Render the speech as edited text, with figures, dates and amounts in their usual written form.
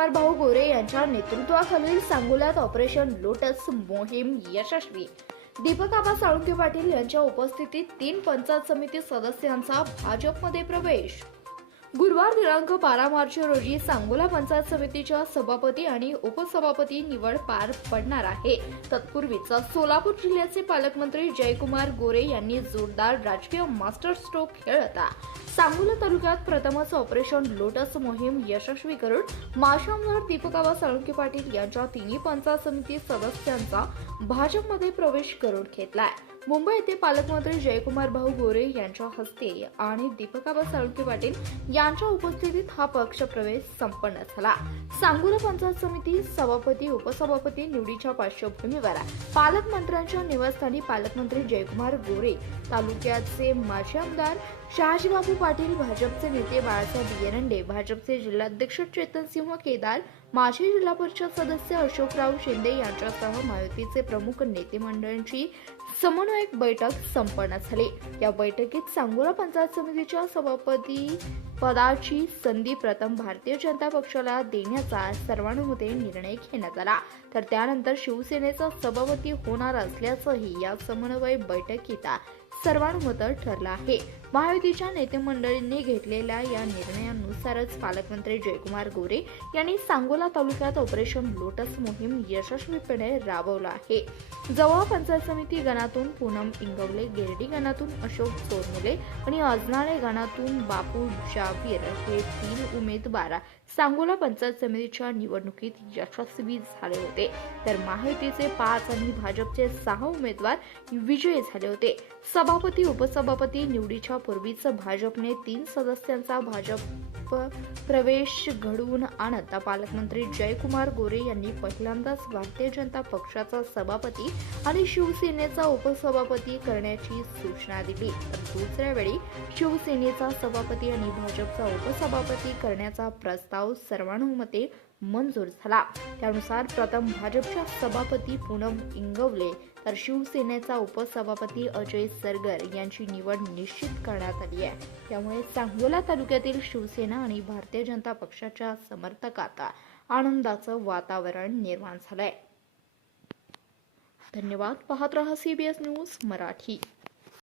जयकुमार भाऊ गोरे यांच्या नेतृत्वाखालील सांगोल्यात ऑपरेशन लोटस मोहीम यशस्वी। दीपक आबा साळुंखे पाटील यांच्या उपस्थितीत 3 पंचायत समिती सदस्यांचा भाजपमध्ये प्रवेश। गुरुवार दिनांक 12 मार्च रोजी सांगोला पंचायत समितीच्या सभापती आणि उपसभापती निवड पार पडणार आहे। तत्पूर्वीच सोलापूर जिल्ह्याचे पालकमंत्री जयकुमार गोरे यांनी जोरदार राजकीय मास्टर स्ट्रोक खेळता सांगोला तालुक्यात प्रथमच ऑपरेशन लोटस मोहीम यशस्वी करून माजी आमदार दीपक आबा साळुंखे पाटील यांच्या 3 पंचायत समिती सदस्यांचा भाजपमध्ये प्रवेश करून घेतलाय। मुंबई येथे पालकमंत्री जयकुमार भाऊ गोरे यांच्या हस्ते आणि दीपक आबा साळुंखे पाटील यांच्या उपस्थितीत हा पक्ष प्रवेश संपन्न झाला। सांगोला पंचायत समिती सभापती उपसभापती निवडीच्या पार्श्वभूमीवर पालकमंत्र्यांच्या निवासस्थानी पालकमंत्री जयकुमार गोरे, तालुक्याचे माजी आमदार शहाजीबाबू पाटील, भाजपचे नेते बाळासाहेब येरंडे, भाजपचे जिल्हाध्यक्ष चेतनसिंह केदार, माजी जिल्हा परिषद सदस्य अशोकराव शिंदे यांच्यासह महायुतीचे प्रमुख नेते मंडळांची समन्वयक बैठक संपन्न झाली। या बैठकीत सांगोला पंचायत समितीच्या सभापती पदाची संधी प्रथम भारतीय जनता पक्षाला देण्याचा सर्वानुमते निर्णय घेण्यात आला, तर त्यानंतर शिवसेनेचा सभापती होणार असल्याचंही या समन्वय बैठकीत सर्वानुमत ठरलं आहे। महायुतीच्या नेते मंडळींनी घेतलेल्या या निर्णयानुसारच पालकमंत्री जयकुमार गोरे यांनी सांगोला तालुक्यात ऑपरेशन लोटस मोहीम यशस्वीपणे राबवला आहे। जवळ पंचायत समिती गणातून पूनम इंगवले, गिरडी गणातून अशोक चोरमुले आणि अजनाळे गणातून बापू जावीर हे 3 उमेदवार सांगोला पंचायत समितीच्या निवडणुकीत यशस्वी झाले होते, तर महायुतीचे 5 आणि भाजपचे 6 उमेदवार विजयी झाले होते। सभापती उपसभापती निवडीच्या पूर्वीच भाजपने 3 सदस्यांचा भाजप प्रवेश घडवून आणत पालकमंत्री जयकुमार गोरे यांनी पहिल्यांदाच भारतीय जनता पक्षाचा सभापती आणि शिवसेनेचा उपसभापती करण्याची सूचना दिली, तर दुसऱ्या वेळी शिवसेनेचा सभापती आणि भाजपचा उपसभापती करण्याचा प्रस्ताव सर्वानुमते मंजूर झाला। त्यानुसार प्रथम भाजपच्या सभापती पूनम इंगवले तर शिवसेनेचा उपसभापती अजय सरगर यांची निवड निश्चित करण्यात आली आहे। त्यामुळे सांगोला तालुक्यातील शिवसेना आणि भारतीय जनता पक्षाच्या समर्थकात आनंदाचं वातावरण निर्माण झालंय। धन्यवाद। पाहत रहा CBS न्यूज मराठी।